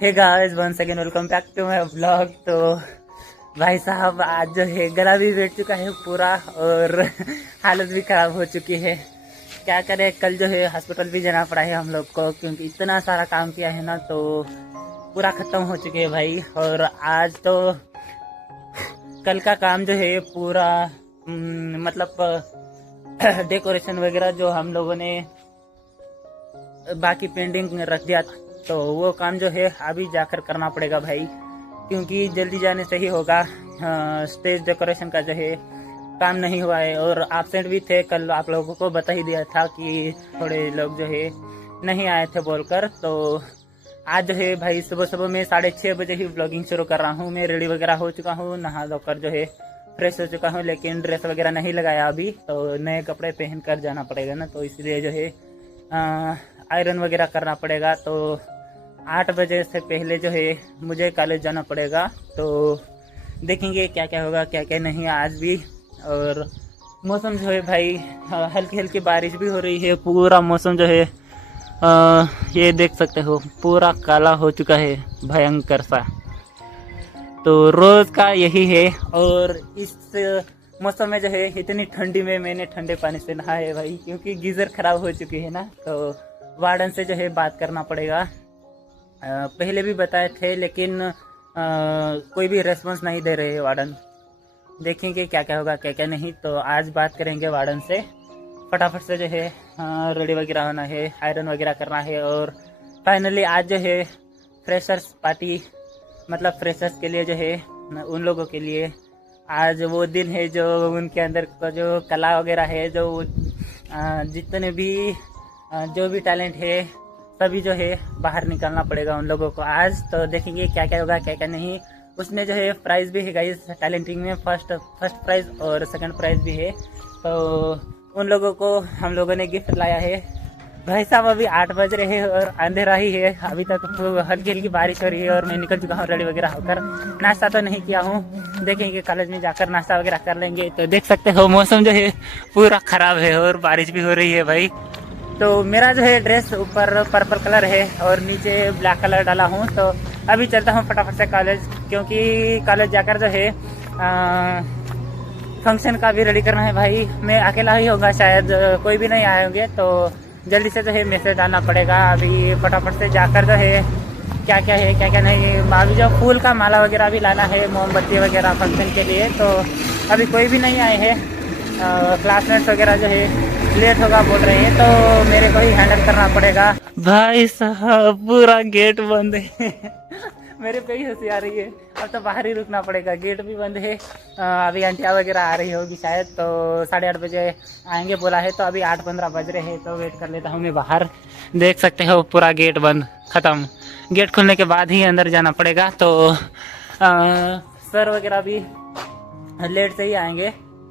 Hey guys, once again welcome back to my vlog. तो भाई साहब, आज जो है गला भी बैठ चुका है पूरा और हालत भी खराब हो चुकी है। क्या करें, कल जो है हॉस्पिटल भी जाना पड़ा है हम लोग को, क्योंकि इतना सारा काम किया है ना, तो पूरा खत्म हो चुके हैं भाई। और आज तो कल का काम जो है पूरा मतलब डेकोरेशन वगैरह जो हम लोगों ने बाकी पेंडिंग रख दिया, तो वो काम जो है अभी जाकर करना पड़ेगा भाई, क्योंकि जल्दी जाने से ही होगा। स्टेज डेकोरेशन का जो है काम नहीं हुआ है और एब्सेंट भी थे। कल आप लोगों को बता ही दिया था कि थोड़े लोग जो है नहीं आए थे बोलकर। तो आज जो है भाई सुबह सुबह मैं 6:30 बजे ही ब्लॉगिंग शुरू कर रहा हूँ। मैं रेडी वगैरह हो चुका हूँ, नहा धोकर जो है फ्रेश हो चुका हूँ, लेकिन ड्रेस वगैरह नहीं लगाया अभी। तो नए कपड़े पहन कर जाना पड़ेगा ना, तो इसलिए जो है आयरन वगैरह करना पड़ेगा। तो 8 बजे से पहले जो है मुझे कॉलेज जाना पड़ेगा। तो देखेंगे क्या क्या होगा, क्या क्या नहीं आज भी। और मौसम जो है भाई हल्की हल्की बारिश भी हो रही है। पूरा मौसम जो है ये देख सकते हो पूरा काला हो चुका है, भयंकर सा। तो रोज का यही है। और इस मौसम में जो है इतनी ठंडी में मैंने ठंडे पानी से नहाया है भाई, क्योंकि गीजर खराब हो चुकी है ना। तो वार्डन से जो है बात करना पड़ेगा। पहले भी बताए थे, लेकिन कोई भी रेस्पॉन्स नहीं दे रहे हैं वार्डन। देखेंगे क्या क्या होगा, क्या क्या नहीं। तो आज बात करेंगे वार्डन से। फटाफट से जो है रेडी वगैरह होना है, आयरन वगैरह करना है। और फाइनली आज जो है फ्रेशर्स पार्टी, मतलब फ्रेशर्स के लिए जो है उन लोगों के लिए आज वो दिन है जो उनके अंदर का जो कला वगैरह है, जो जितने भी जो भी टैलेंट है, सभी जो है बाहर निकालना पड़ेगा उन लोगों को आज। तो देखेंगे क्या क्या होगा, क्या क्या नहीं। उसमें जो है प्राइज़ भी है गाइस, टैलेंटिंग में फर्स्ट प्राइज़ और सेकंड प्राइज़ भी है। तो उन लोगों को हम लोगों ने गिफ्ट लाया है। भाई साहब, अभी 8 बज रहे हैं और अंधेरा ही है। अभी तक हल्की हल्की बारिश हो रही है और मैं निकल चुका हूँ रेडी वगैरह होकर। नाश्ता तो नहीं किया हूँ, देखेंगे कॉलेज में जाकर नाश्ता वगैरह कर लेंगे। तो देख सकते हो मौसम जो है पूरा ख़राब है और बारिश भी हो रही है भाई। तो मेरा जो है ड्रेस ऊपर पर्पल कलर है और नीचे ब्लैक कलर डाला हूँ। तो अभी चलता हूँ फटाफट से कॉलेज, क्योंकि कॉलेज जाकर जो है फंक्शन का भी रेडी करना है भाई। मैं अकेला ही होगा शायद, कोई भी नहीं आए होंगे। तो जल्दी से जो है मैसेज डालना पड़ेगा। अभी फटाफट से जाकर जो है क्या क्या है, क्या क्या नहीं। अभी जो फूल का माला वगैरह भी लाना है, मोमबत्ती वगैरह फंक्शन के लिए। तो अभी कोई भी नहीं आए हैं। क्लासमेट्स वगैरह जो है लेट होगा बोल रहे हैं, तो मेरे को ही हैंडल करना पड़ेगा। भाई साहब, पूरा गेट बंद है। मेरे पे ही हंसी आ रही है। अब तो बाहर ही रुकना पड़ेगा, गेट भी बंद है। अभी आंटिया वगैरह आ रही होगी शायद, तो 8:30 बजे आएंगे बोला है। तो अभी 8:15 बज रहे हैं, तो वेट कर लेता हूँ मैं बाहर। देख सकते हो पूरा गेट बंद, ख़त्म। गेट खुलने के बाद ही अंदर जाना पड़ेगा। तो सर वगैरह भी लेट से ही आएंगे,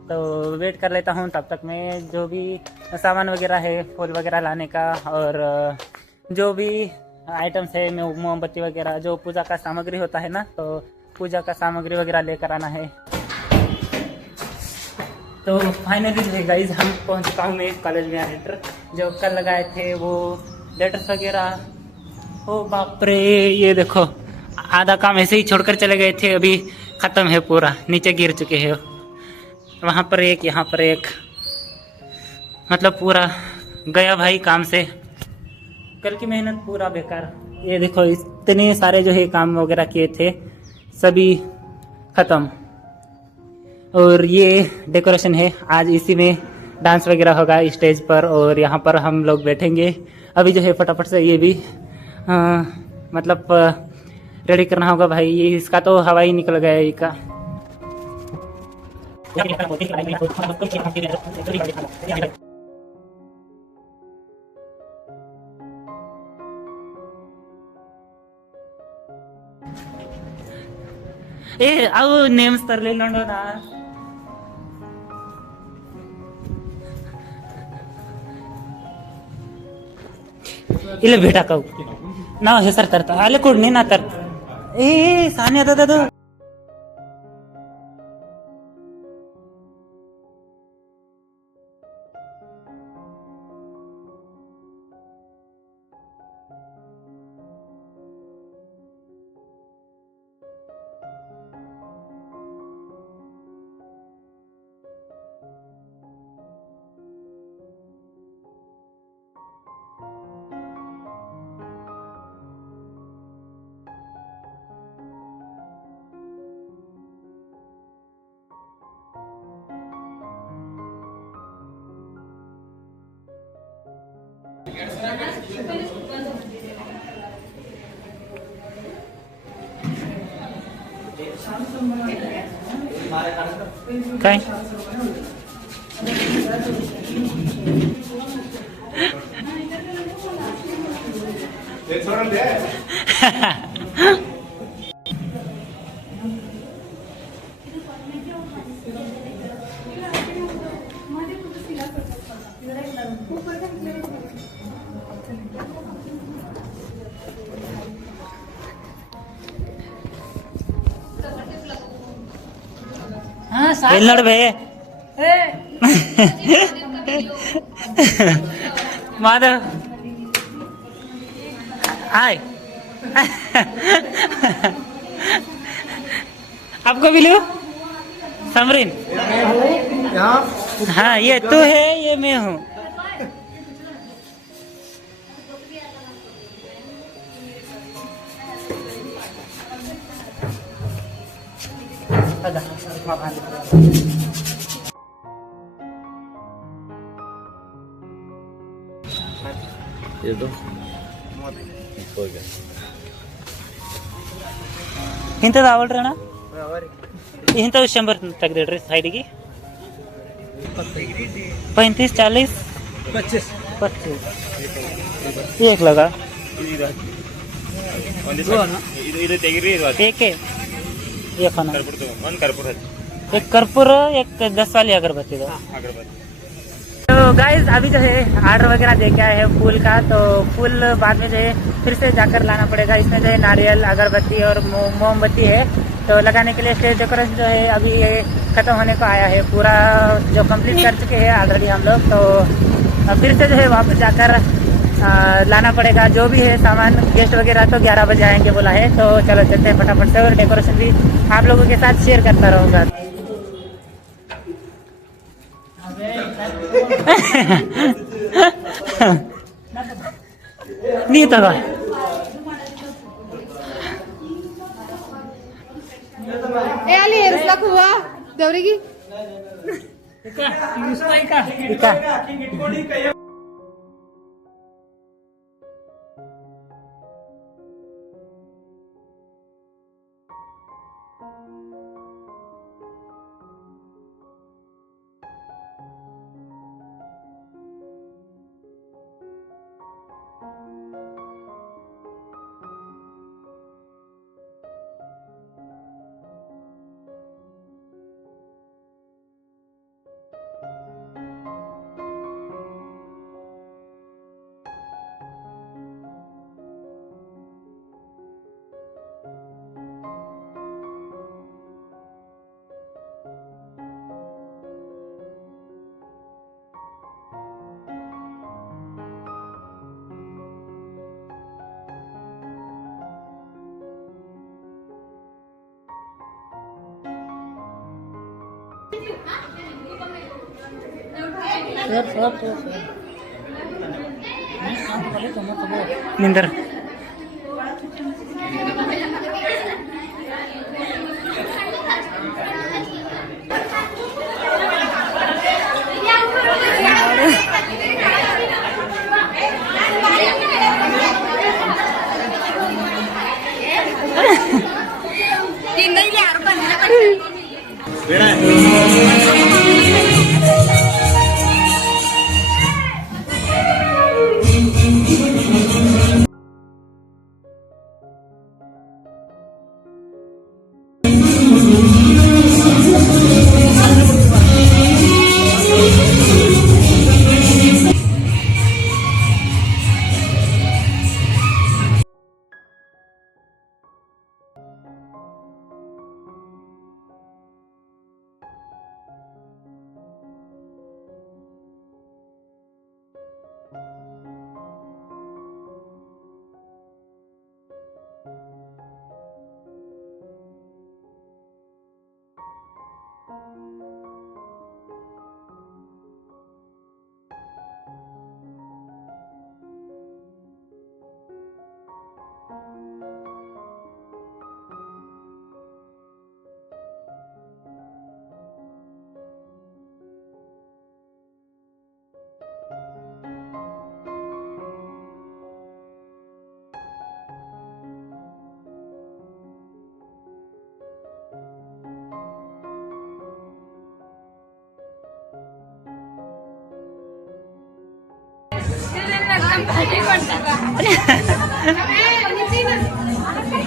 तो वेट कर लेता हूँ। तब तक मैं जो भी सामान वगैरह है, फूल वगैरह लाने का, और जो भी आइटम्स है, मोमबत्ती वगैरह, जो पूजा का सामग्री होता है ना, तो पूजा का सामग्री वगैरह लेकर आना है। तो फाइनली जो है गाइज हम पहुँच चुका हूँ मैं कॉलेज में। लेटर जो कल लगाए थे वो लेटर्स वगैरह, ओ बाप रे, ये देखो आधा काम ऐसे ही छोड़कर चले गए थे, अभी ख़त्म है पूरा, नीचे गिर चुके हैं। वहाँ पर एक, यहाँ पर एक, मतलब पूरा गया भाई काम से। कल की मेहनत पूरा बेकार। ये देखो इतने सारे जो है काम वगैरह किए थे, सभी ख़त्म। और ये डेकोरेशन है, आज इसी में डांस वगैरह होगा स्टेज पर, और यहाँ पर हम लोग बैठेंगे। अभी जो है फटाफट से ये भी मतलब रेडी करना होगा भाई। ये इसका तो हवा ही निकल गया इसका। तो फाइनली जो है गाइज हम पहुंच चुका हूँ मैं कॉलेज में। लेटर जो कल लगाए थे वो लेटर्स वगैरह, ओ बाप रे, ये देखो आधा काम ऐसे ही छोड़कर चले गए थे, अभी ख़त्म है पूरा। काम से जो है नीचे गिर चुके हैं। वहाँ पर एक, यहाँ पर एक, मतलब पूरा गया भाई काम से। कल की मेहनत पूरा बेकार। ये देखो इतने सारे जो है काम वगैरह किए थे, सभी ख़त्म। और ये डेकोरेशन है, आज इसी में डांस वगैरह होगा स्टेज पर, और यहाँ पर हम लोग बैठेंगे। अभी जो है फटाफट से ये भी मतलब रेडी करना होगा भाई। ये इसका तो हवा ही निकल गया इसका। ಅವು ನೇಮ್ಸ್ ತರ್ಲಿಲ್ಲ ನೋಡೋಣ. ಇಲ್ಲ ಭೇಟಾಕವು ನಾವು ಹೆಸರು ತರ್ತ ಅಲ್ಲೇ ಕೊಡ್ ನೀನ್ ತರ್ತ. ಸಾನಿ ಅದದು काय ಎಲ್ಲೋಡ್ ಬೇ माधव हाय आपको मिलू समरीन हाँ ये तू है ये मैं हूँ. ಇದು ಇಂಥದ್ದು ಅವಲ್ರಿ ಅಣ್ಣ ಇಂಥವು 100 ತೆಗ್ದಿಡ್ರಿ ಸೈಡಿಗೆ. 35 40 25 एक लगा ಇದು ತೆಗಿರಿ. ಏಕೆ एक खाना एक कर्पूर एक 10 वाली अगरबत्ती दो. तो गाइस अभी जो है ऑर्डर वगैरह दे के आए हैं फूल का, तो फूल बाद में जो है फिर से जाकर लाना पड़ेगा. इसमें जो है नारियल अगरबत्ती और मोमबत्ती है, तो लगाने के लिए स्टेज डेकोरेशन जो है अभी ये खत्म होने को आया है, पूरा जो कंप्लीट कर चुके हैं ऑलरेडी हम लोग. तो फिर से जो है वापस जाकर लाना पड़ेगा जो भी है सामान. गेस्ट वगैरह तो 11 बजे आएंगे बोला है, तो चलो चलते हैं फटाफट से और डेकोरेशन भी आप लोगों के साथ शेयर करता रहूँगा. ನೀ ತಗೋ ಅಲ್ಲಿ ಏರಿಸ್ಲಾಕ ಹೂವ ದೇವ್ರಿಗೆ निंदर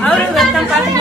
ಅವರು ವೆಲ್ಕಮ್ ಪಾರ್ಟಿ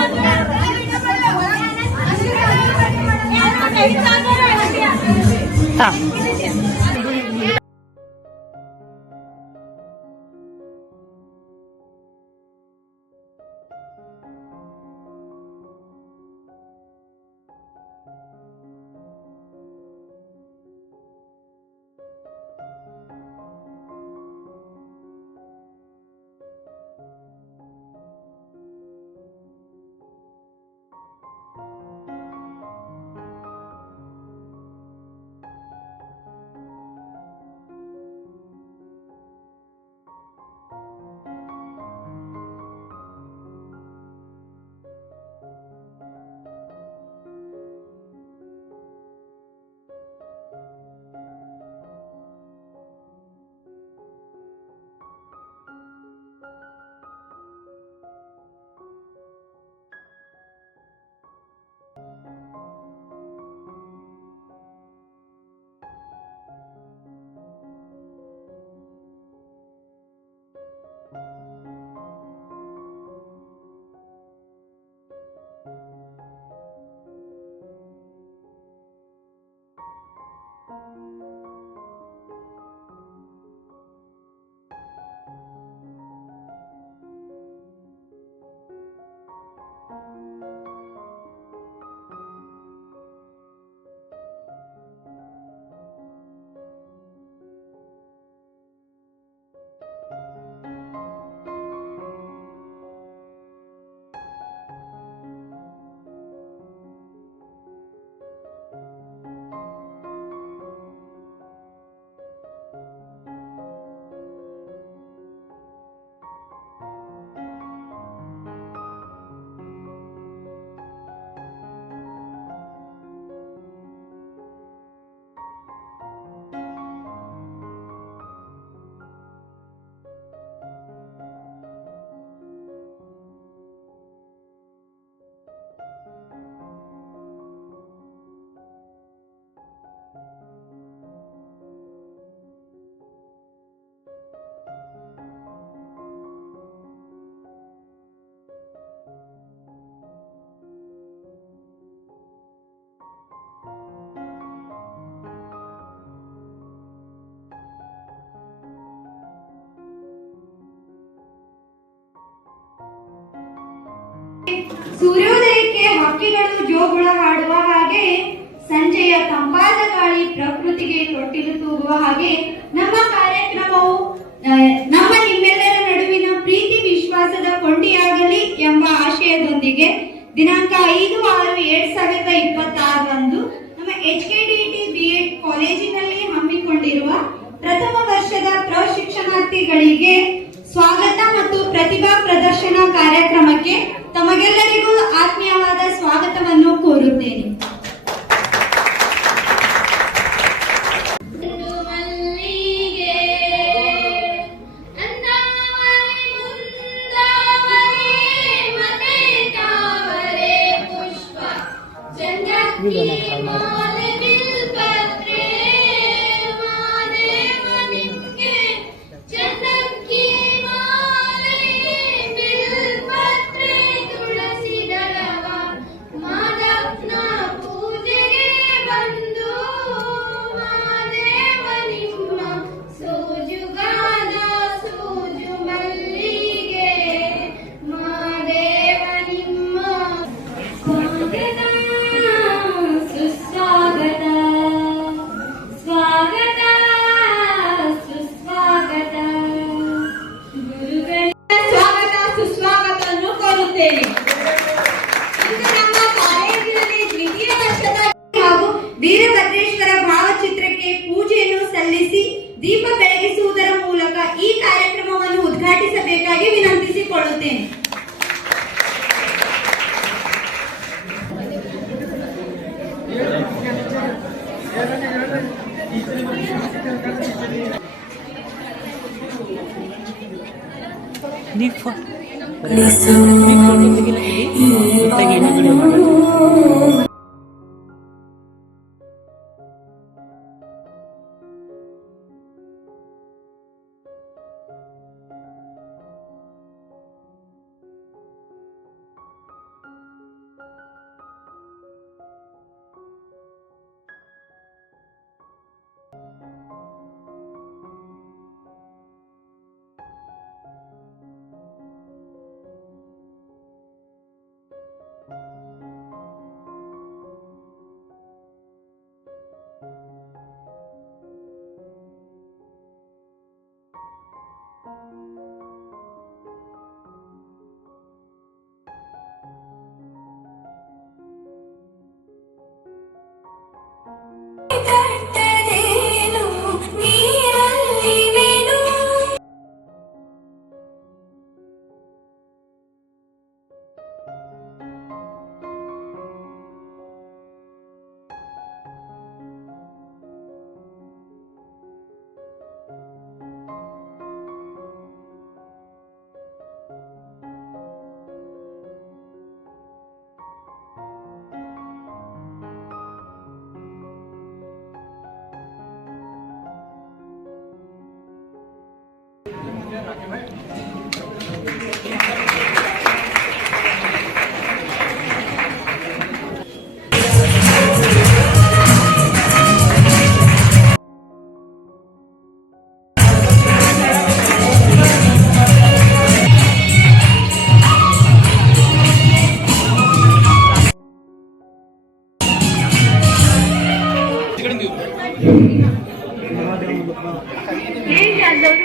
ಸೂರ್ಯೋದಯಕ್ಕೆ ಹಕ್ಕಿಗಳು ಜೋಗುಳ ಹಾಡುವ ಹಾಗೆ, ಸಂಜೆಯ ತಂಪಾದ ಗಾಳಿ ಪ್ರಕೃತಿಗೆ ತೊಟ್ಟಿಲು ತೂಗುವ ಹಾಗೆ ನಮ್ಮ ಕಾರ್ಯಕ್ರಮವು ನಮ್ಮ ನಿಮ್ಮೆಲ್ಲರ ನಡುವಿನ ಪ್ರೀತಿ ವಿಶ್ವಾಸದ ಕೊಂಡಿಯಾಗಲಿ ಎಂಬ ಆಶಯದೊಂದಿಗೆ ದಿನಾಂಕ 5/6/2026ರಂದು ನಮ್ಮ HKDT BEd ಕಾಲೇಜಿನಲ್ಲಿ ಹಮ್ಮಿಕೊಂಡಿರುವ ಪ್ರಥಮ ವರ್ಷದ ಪ್ರಶಿಕ್ಷಣಾರ್ಥಿಗಳಿಗೆ ಸ್ವಾಗತ ಮತ್ತು ಪ್ರತಿಭಾ ಪ್ರದರ್ಶನ ಕಾರ್ಯಕ್ರಮಕ್ಕೆ ತಮಗೆಲ್ಲರಿಗೂ ಆತ್ಮೀಯವಾದ ಸ್ವಾಗತವನ್ನು ಕೋರುತ್ತೇನೆ. ವೀರಭದ್ರೇಶ್ವರ ಭಾವಚಿತ್ರಕ್ಕೆ ಪೂಜೆಯನ್ನು ಸಲ್ಲಿಸಿ ದೀಪ ಬೆಳಗಿಸುವುದರ ಮೂಲಕ ಈ ಕಾರ್ಯಕ್ರಮವನ್ನು ಉದ್ಘಾಟಿಸಬೇಕಾಗಿ ವಿನಂತಿಸಿಕೊಳ್ಳುತ್ತೇನೆ.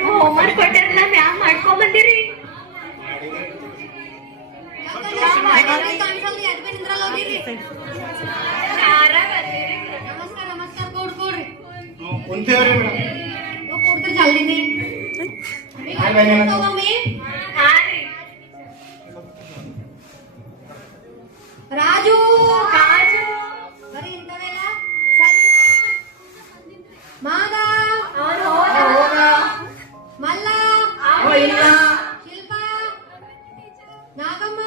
ಹೋಮ್ವರ್ಕ್ ಕೊಟ್ಟಿರಲ್ಲ ಮ್ಯಾಮ್ ಮಾಡ್ಕೊಂಡ್ ಬಂದಿರಿ. ನಮಸ್ಕಾರ ನಮಸ್ಕಾರ ಕೊಡ್ರಿ ಕೊಡ್ತೀರಿ ಜಲ್ದಿನೇ. ರಾಜು ಬರೀ ಇಂಥವೆಲ್ಲ ಮಾದ ಮಲ್ಲ ಶಿಲ್ಪ ನಾಗಮ್ಮ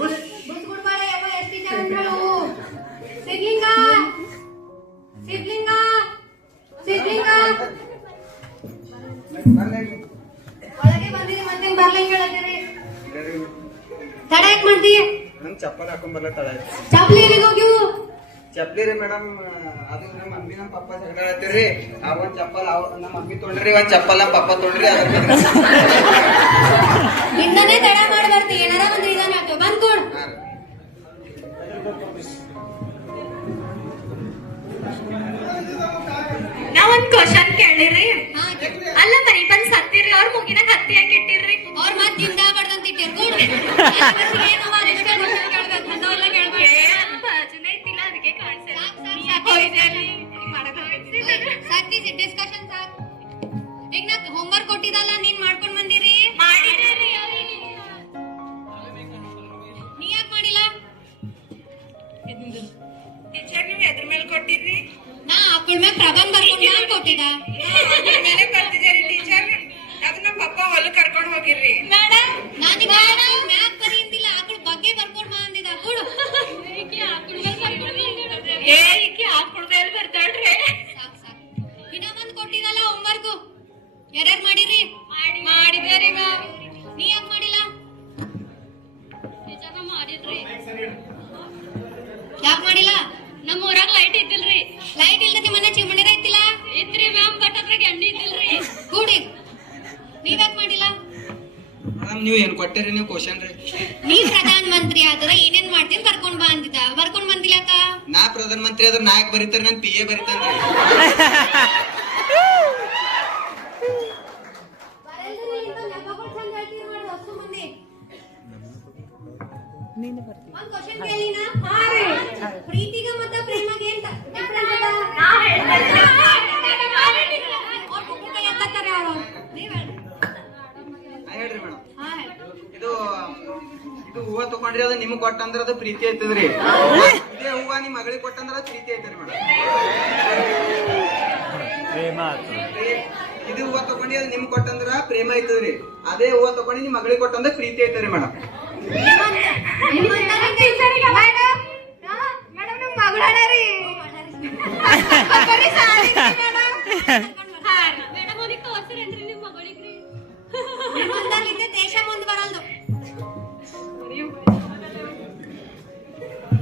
ಬುಸ್ಗುಡ್ಬಾಳೆ ಯಾವ ಎಷ್ಟಿ ಜನಗಳು ಸಿದ್ಲಿಂಗ ಸಿದ್ಲಿಂಗ ಸಿದ್ಲಿಂಗ ಒಳಗೆ ಬಂದಿರಿ ಮತ್ತೆ ಬರ್ಲಿಂಗ ಹೇಳತ್ತೀರಿ ತಡ ಯಾಕೆ ಮಾಡ್ತೀಯ? ನನ್ ಚಪ್ಪಲ್ ಹಾಕೊಂಬರ್ಲ ತಡ ಆಯ್ತು. ಚಪ್ಲಿ ಎಲ್ಲಿಗೆ ಹೋಗ್ಯವು? ಚಪ್ಲಿ ರೀ ಮೇಡಮ್, ಅದು ನಮ್ಮ ಮಮ್ಮಿ ನಮ್ಮ ಪಪ್ಪ ಜಗಳ ಆಡ್ತೀರಿ. ಒಂದ್ ಚಪ್ಪಲ್ ನಮ್ಮ ಮಮ್ಮಿ ತೊಗೊಂಡ್ರಿ, ಒಂದ್ ಚಪ್ಪಲ್ ನಮ್ಮ ಪಪ್ಪ ತೊಗೊಂಡ್ರಿ. ನಿನ್ನನೇ ತಡ ಮಾಡಿ ಬರ್ತಿ, ಏನಾರ ಒಂದ್ ರೀಸನ್ ಹಾಕ್ತೇವೆ. ಬಂದ್ ಕೊಡ್. ನಾವೊಂದ್ ಕ್ವಶನ್ ಕೇಳಿರಿ. ಅಲ್ಲ ಮರಿ ಬಂದ್ ಸತ್ತಿರಿ, ಅವ್ರ ಮುಗಿನ ಹತ್ತಿ ಯಾಕೆ ಇಟ್ಟಿರ್ರಿ? ಅವ್ರ ಮತ್ ದಿಂದ ಬಡ್ದಂತ ಇಟ್ಟಿರ್ ಕೊಡ್. ಡಿಸ್ಕಷನ್ ಸಾಕ್. ಈಗ ನಾ ಹೋಮ್ವರ್ಕ್ ಕೊಟ್ಟಿದ್ದಲ್ಲ, ನೀನ್ ಮಾಡ್ಕೊಂಡ್ ಬಂದಿರಿ. ನೀ ಯಾಕೆ ಮಾಡಿಲ್ಲ? ಟೀಚರ್ ನೀವ್ ಎದ್ರ ಮೇಲೆ ಕೊಟ್ಟಿರ್ರಿ? ನಾ ಆಕಳ ಮ್ಯಾಗ ಪ್ರಬಂಧ ಬರ್ಕೊಂಡ್ ಕೊಟ್ಟಿದ್ದ. ಮೇಲೆ ಬರ್ತಿದ್ದೀರಿ ಟೀಚರ್. ಅದು ನಮ್ಮ ಪಪ್ಪ ಹೊಲ ಕರ್ಕೊಂಡ್ ಹೋಗಿರ್ರಿ. ನಾನೀಗ ಮ್ಯಾಗ್ ಬರಿ ಅಂದಿಲ್ಲ, ಆಕಳ ಬಗ್ಗೆ ಬರ್ಕೊಂಡ್ ಬಾ ಅಂದಿದ್ದ. ಕೊಡು. ಏ ಈಕಿ ಹಾಕೊಳ್ದೇಲ್ ಬರ್ತಾಳ್ರಿ. ಸಾಕ್ ಸಾಕ್. ಇನ್ನ ಒಂದ್ ಕೊಟ್ಟಿದ್ದಲ್ಲ ಹೋಮ್ವರ್ಕ್, ಯಾರ್ಯಾರು ಮಾಡಿರಿ? ಮಾಡಿದೇರಿ ಮ್ಯಾಮ್. ನೀ ಯಾಕೆ ಮಾಡಿಲ್ಲ? ಯಾಕೆ ಮಾಡಿಲ್ಲ? ನಮ್ಮ ಊರಾಗ ಲೈಟ್ ಇದ್ದಿಲ್ರಿ. ಲೈಟ್ ಇಲ್ದತಿ ಮನೆ ಚಿಮಣಿರ ಐತಿಲ್ಲ? ಇತ್ರಿ ಮ್ಯಾಮ್, ಬಟ್ ಅದ್ರಾಗ ಎಣ್ಣೆ ಇದ್ದಿಲ್ರಿ. ಕೂಡಿ. ನೀವ್ ಯಾಕೆ ಮಾಡಿಲ್ಲ? ಮೇಡಮ್ ನೀವು ಏನ್ ಕೊಟ್ಟಿರಿ ನೀವು ಕ್ವಶನ್ ರೀ? ನೀ ಪ್ರಧಾನ ಮಂತ್ರಿ ಆದ್ರ ಏನೇನ್ ಮಾಡ್ತೀನಿ ಕರ್ಕೊಂಡ್ ಬಾ ಅಂದಿದ್ದ. ಬರ್ಕೊಂಡ್ ಬಂದಿಲ್ಲ ಅಕ್ಕ? ನಾ ಪ್ರಧಾನ ಮಂತ್ರಿ ಆದ್ರ ನಾಯಕ್ ಬರೀತಾರ, ನನ್ PA ಬರೀತಾನ್ರಿ. ಒಂದ್ ಕ್ವಶನ್ ಕೇಳಿನ? ಪ್ರೀತಿಗ ಮತ್ತ ಪ್ರೇಮಗ ಏನ್ ಡಿಫರೆನ್ಸ್ ಅದ? ಹೇಳ್ರಿ ಮೇಡಮ್. ಇದು ಇದು ಹೂವ ತಗೊಂಡ್ರಿ, ಅದು ನಿಮ್ಗ್ ಕೊಟ್ಟಂದ್ರ ಅದು ಪ್ರೀತಿ ಐತದ್ರಿ. ಇದೇ ಹೂವ ನಿಮ್ ಮಗಳಿಗೆ ಕೊಟ್ಟಂದ್ರ ಅದು ಪ್ರೀತಿ ಐತರಿ ಮೇಡಮ್. ಇದು ಹೂವ ತಗೊಂಡಿ ಅದು ನಿಮ್ಗ್ ಕೊಟ್ಟಂದ್ರ ಪ್ರೇಮ ಐತದ್ರಿ. ಅದೇ ಹೂವ ತಗೊಂಡಿ ನಿಮ್ ಮಗಳಿಗೆ ಕೊಟ್ಟಂದ್ರ ಪ್ರೀತಿ ಐತರಿ ಮೇಡಮ್. ಮೇಡಮ್ ನಮ್ ಮಗಳನ ರೀ. ಮೇಡಮ್ ಅವ್ರಿಗೆ ತೋರ್ಸಿರೇನ್ರಿ ನಿಮ್ ಮಗಳಿಗ್ರಿ? ದೇಶ ಮುಂದ್ ಬರಲ್ದು.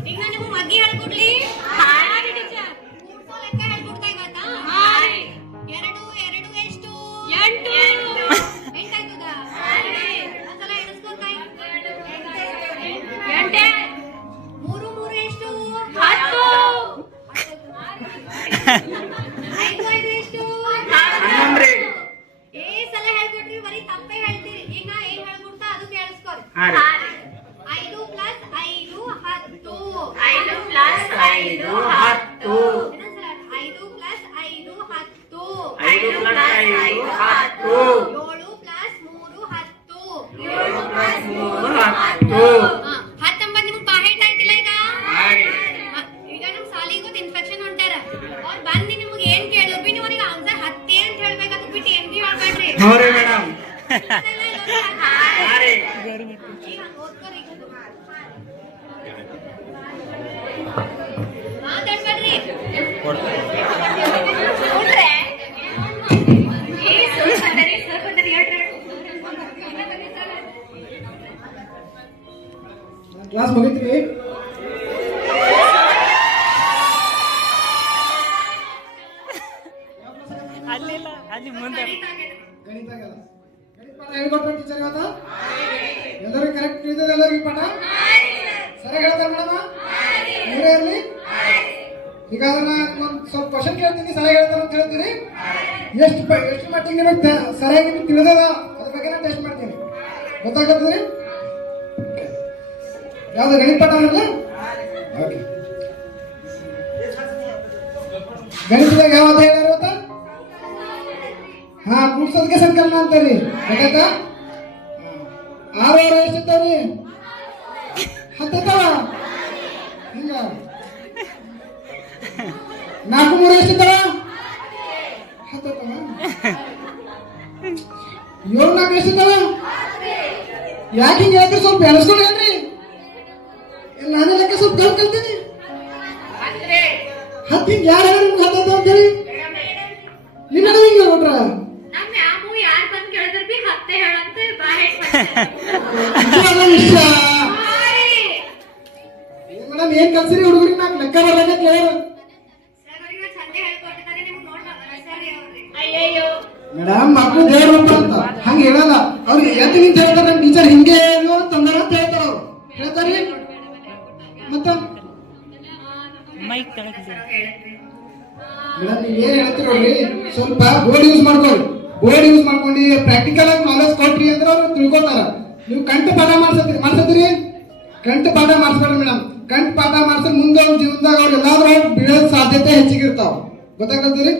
ಈಗ ನಾನು ನಿಮ್ಗೆ ಮಗ್ಗಿ ಹೇಳ್ಕೊಡ್ಲಿ? ಟೀಚರ್. ಲೆಕ್ಕ ಹೇಳ್ಕೊಡ್ತಾ ಇವತ್ತ? 2 ಎಷ್ಟು? 8. 8 ಆಯ್ತದ? ಒಂದ್ಸಲ ಎಣಿಸ್ಕೊತಾ. 8. 3 ಎಷ್ಟು? 10. 5 ಎಷ್ಟು? 11 ಏ ಸಲ ಹೇಳ್ಕೊಟ್ರಿ, ಬರೀ ತಪ್ಪೇ ಹೇಳ್ತೀರಿ. ಈಗ ನಾ ಏನ್ ಹೇಳ್ಕೊಡ್ತಾ ಅದು ಕೇಳಿಸ್ಕೊರಿ. 5 ಪ್ಲಸ್ 5 10. 5 ಪ್ಲಸ್ 5 10. ಇನ್ನೊಂದ್ಸಲ 5 ಪ್ಲಸ್ 5 10. 5 ಪ್ಲಸ್ 5 10. 7 ಪ್ಲಸ್ 3 10. 7 ಪ್ಲಸ್ 3 10. 19 ನಿಮ್ಗೆ ಬಾಹೆಟ್ ಆಯ್ತಿಲ್ಲ ಈಗ? ಈಗ ನಮ್ ಸಾಲಿಗೂ ಇನ್ಫೆಕ್ಷನ್ ಹೊಂಟಾರ. ಅವ್ರು ಬಂದು ನಿಮ್ಗೆ ಏನ್ ಕೇಳಿದ್ರು ಬಿ ನೀವು ಅವ್ರಿಗೆ ಆನ್ಸರ್ 10 ಅಂತ ಹೇಳ್ಬೇಕಾದ್ರೆ ಬಿಟ್ಟು ಏನ್ ಬಿ ಹೇಳ್ಬೇಡ್ರಿ. ನೋಡ್ರಿ ಮೇಡಮ್. ಈಗ ಓದ್ಕೊರಿ. ಮಾತಾಡ್ಬೇಡ್ರಿ. ಏ ಸ್ವಲ್ಪ ಬಂದರಿ ಹೇಳ್ರಿ. ಕ್ಲಾಸ್ ಮುಗಿತ್ರಿ? ಅಲ್ಲಿಲ್ಲ ಅಲ್ಲಿ ಮುಂದೆ ಗಣಿತ ಆಗಲ್ಲ. ಗಣಿತ ಪಾಠ ಹೇಳ್ಕೊಟ್ರೆ ಟೀಚರ್ ಇವತ್ತ? ಎಲ್ಲರಿಗೂ ಕರೆಕ್ಟ್ ತಿಳಿದಿದೆ ಎಲ್ಲರಿಗೂ ಪಾಠ? ಸರಿಯಾಗಿ ಹೇಳ್ತಾರೆ ಮೇಡಮ್? ಇವರೇ ಇರಲಿ. ಈಗ ಅದನ್ನ ಒಂದು ಸ್ವಲ್ಪ ಕ್ವಶನ್ ಕೇಳ್ತೀನಿ, ಸರಿಯಾಗಿ ಹೇಳ್ತಾರೆ ಅಂತ ಹೇಳ್ತೀನಿ. ಎಷ್ಟು ಮಟ್ಟಿಗೆ ನಿಮಗೆ ಸರಿಯಾಗಿ ನಿಮ್ಗೆ ತಿಳಿದದ ಅದ್ರ ಬಗ್ಗೆ ಟೆಸ್ಟ್ ಮಾಡ್ತೀನಿ. ಗೊತ್ತಾಗ್ತದ್ರಿ? ಯಾವ್ದು ಗಣಿತ ಪಾಠ ಅಲ್ಲ? ಓಕೆ. ಗಣಿತದಾಗ ಯಾವ ಅಧ್ಯಾಯ ಇರುತ್ತ? ಹಾ, ಕೂಡ್ಸೋದಕ್ಕೆ ಸಂಕಲನ ಅಂತಾರಿ. ಗೊತ್ತಾಯ್ತಾ? 6 ಎಷ್ಟಿರ್ತಾವ್ರಿ? 10 ಇರ್ತಾವ. ಹಿಂಗ 4 3 ಎಷ್ಟಿರ್ತಾವ? 10 ಇರ್ತಾವ. 7 4 ಎಷ್ಟಿರ್ತಾವ? ಯಾಕೆ ಹಿಂಗೆ ಹೇಳ್ತೀರಿ? ಸ್ವಲ್ಪ ಎಣಿಸ್ಕೊಂಡು ಹೇಳ್ರಿ. ನಾನು ಲೆಕ್ಕ ಸ್ವಲ್ಪ ಕಲ್ತೀನಿ. 10 ಹಿಂಗೆ ಯಾರು ಹೇಳಿ ನಿಮ್ಗೆ 10 ಅಂತ ಹೇಳಿ? ನಿನ್ನ ಹಿಂಗೆ ಹೇಳ್ಬಿಟ್ರ? ನಮ್ ಯಾವು ಯಾರ್ ಬಂದ್ ಕೇಳಿದ್ರ ಬಿ ಹತ್ತೆ ಹೇಳಂತ ಮೇಡಮ್ ಏನ್ ಕಲ್ಸಿರಿ ಹುಡುಗರಿಗೆ? ನಾಲ್ಕು ಲೆಕ್ಕ ಬರ್ಲಾಗ ಕೇಳ ಸಂಜೆ ಹೇಳ್ಕೊಟ್ಟಿದ್ದಾರೆ ನಿಮ್ಗೆ ನೋಡ್ರಿ ಅವ್ರಿ. ಅಯ್ಯಯ್ಯೋ ಮೇಡಮ್, ಮಕ್ಕಳು ದೇವ್ರ ರೂಪ ಅಂತ ಹಂಗ ಹೇಳಲ್ಲ. ಅವ್ರಿಗೆ ಎದ್ದು ನಿಂತ ಹೇಳ್ತಾರೆ ನಮ್ ಟೀಚರ್ ಹಿಂಗೆ ತಂದಾರ ಅಂತ ಹೇಳ್ತಾರ. ಅವ್ರು ಹೇಳ್ತಾರಿ ಮತ್ತ ಮೈಕ್ ತೆಳಗೆ ಮೇಡಮ್ ನೀವ್ ಏನ್ ಹೇಳ್ತೀರಿ ನೋಡ್ರಿ, ಸ್ವಲ್ಪ ಬೋರ್ಡ್ ಯೂಸ್ ಮಾಡ್ಕೊಳ್ರಿ. ಬೋರ್ಡ್ ಯೂಸ್ ಮಾಡ್ಕೊಂಡು ಪ್ರಾಕ್ಟಿಕಲ್ ಆಗಿ ನಾಲೆಜ್ ಕೊಟ್ರಿ ಅಂದ್ರೆ ಅವ್ರು ತಿಳ್ಕೊತಾರ. ನೀವು ಕಂಠ ಪಾಠ ಮಾಡ್ಸತ್ತೀರಿ? ಕಂಠ ಪಾಠ ಮಾಡಿಸ್ಬೇಡ್ರಿ ಮೇಡಮ್. ಕಂಠ ಪಾಠ ಮಾಡಿಸಿದ್ರೆ ಮುಂದೆ ಅವ್ರ ಜೀವನದಾಗ ಅವ್ರು ಎಲ್ಲಾದ್ರೂ ಬೀಳೋದ್ ಸಾಧ್ಯತೆ ಹೆಚ್ಚಿಗಿರ್ತಾವ. ಗೊತ್ತಾಗ್ತದ್ರಿ?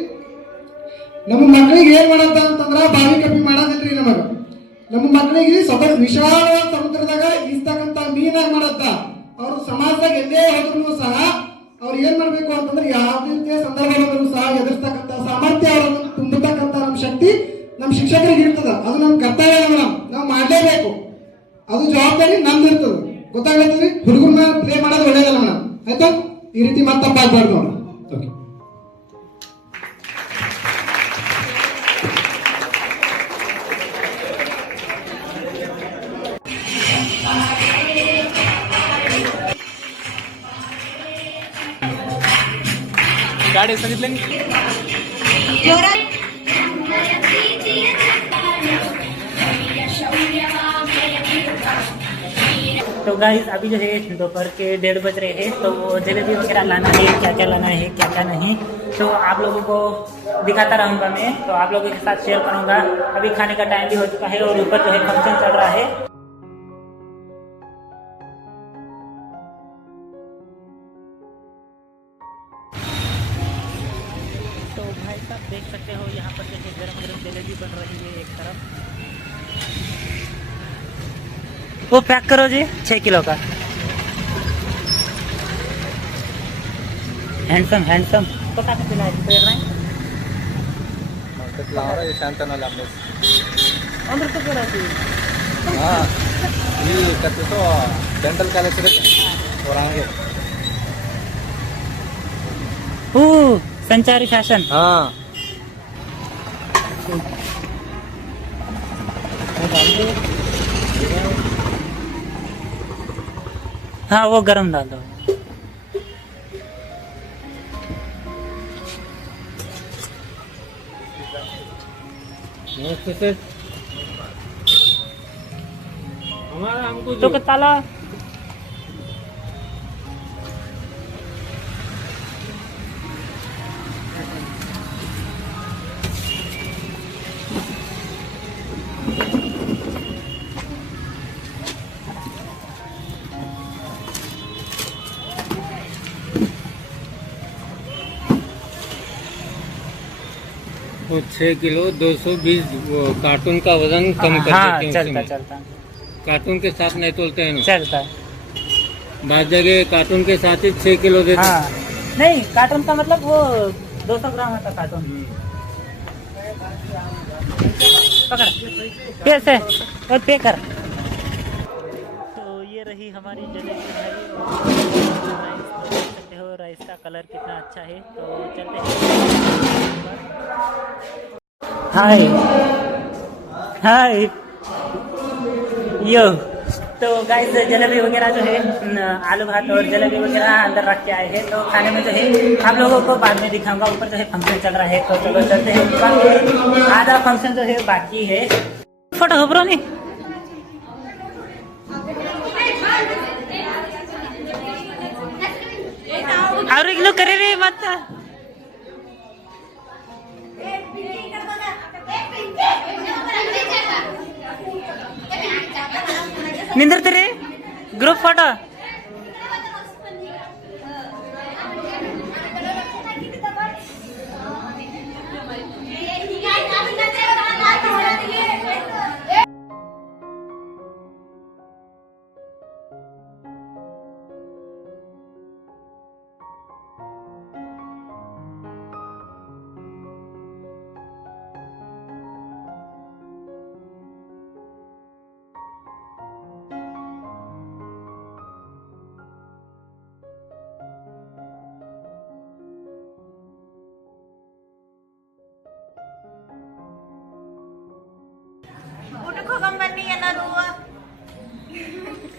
ನಮ್ಮ ಮಕ್ಕಳಿಗೆ ಏನ್ ಮಾಡತ್ತ ಅಂತಂದ್ರ ಬಾವಿ ಕಪ್ಪಿ ಮಾಡೋದಿಲ್ರಿ. ನಮ್ಮ ಮಕ್ಕಳಿಗೆ ಸ್ವತಃ ವಿಶಾಲವಾದ ಸಮುದ್ರದಾಗ ಈಸ್ತಕ್ಕಂತ ಮೀನಾಗಿ ಮಾಡತ್ತ. ಅವ್ರು ಸಮಾಜದಾಗ ಎಲ್ಲೇ ಹೋದ್ರು ಸಹ ಅವ್ರು ಏನ್ ಮಾಡ್ಬೇಕು ಅಂತಂದ್ರೆ ಯಾವುದೇ ರೀತಿಯ ಸಂದರ್ಭದಲ್ಲೂ ಸಹ ಎದುರಿಸ್ತಕ್ಕಂಥ ಸಾಮರ್ಥ್ಯ ಅವರನ್ನು ತುಂಬತಕ್ಕಂಥ ನಮ್ಮ ಶಕ್ತಿ ನಮ್ಮ ಶಿಕ್ಷಕರಿಗೆ ಇರ್ತದ. ಅದು ನಮ್ಮ ಕರ್ತವ್ಯ ಮೇಡಮ್, ನಾವು ಮಾಡಲೇಬೇಕು. ಅದು ಜವಾಬ್ದಾರಿ ನಮ್ದು ಇರ್ತದೆ. ಗೊತ್ತಾಗ್ತದ್ರಿ? ಹುಡುಗರ ಮೇಲೆ ಪ್ಲೇ ಮಾಡೋದು ಒಳ್ಳೇದಲ್ಲ ಮೇಡಮ್. ಆಯ್ತಾ? ಈ ರೀತಿ ಮತ್ತೆ ತಪ್ಪಾಗ್ಬಾರ್ದು ಮೇಡಮ್. ಓಕೆ. गाडी सांगितलं तो गाइस अभी जो है दोपहर के 1:30 बज रहे हैं, तो जलेबी वगैरह लाना है, क्या क्या लाना है क्या क्या नहीं, तो आप लोगों को दिखाता रहूँगा मैं, तो आप लोगों के साथ शेयर करूँगा। अभी खाने का टाइम भी हो चुका है और ऊपर जो है फंक्शन चल रहा है। तो भाई साहब देख सकते हो यहाँ पर जैसे गरम गरम जलेबी बन रही है एक तरफ। वो पैक करो जी 6 किलो का। हैंडसम तो काय पिला आहे नाही फ्लावर आहे शांतनाला आपले अंदर तो केला ती हां ये करते तो डेंटल कॉलेज रे वरांगे संचारी फैशन। हां हाँ वो गरम डाल दो। हमारा हमको तो ताला तो 6 किलो 220 कार्टून का वजन कम कर हाँ देते हैं चलता उसमें। चलता कार्टून के साथ नहीं तोलते हैं ना। चलता बाद जगह कार्टून के साथ ही 6 किलो देते हैं। हाँ नहीं कार्टून का मतलब वो 200 ग्राम होता कार्टून। पकड़ कैसे और पे कर। तो ये रही हमारी जलेबी भाई और देख सकते हो राइस का कलर कितना अच्छा है। तो चलते हैं हाय हाय यो तो गाइस जलेबी वगैरह जो है आलू भात और जलेबी वगैरह अंदर रख के आए हैं, तो खाने में जो है आप लोगों को बाद में दिखाऊंगा। ऊपर जो है फंक्शन चल रहा है, तो चलो चलते हैं ऊपर। आधा फंक्शन जो है बाकी है। फोटो हो ब्रो नहीं और एक लोग करे रे मत निंदर तेरे ग्रुप फोटो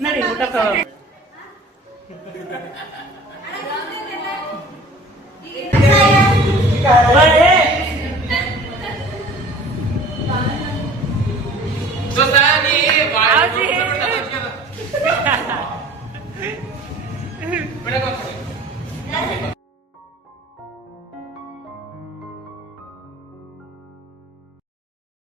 ನಡಿ ಊಟಕ್ಕೆ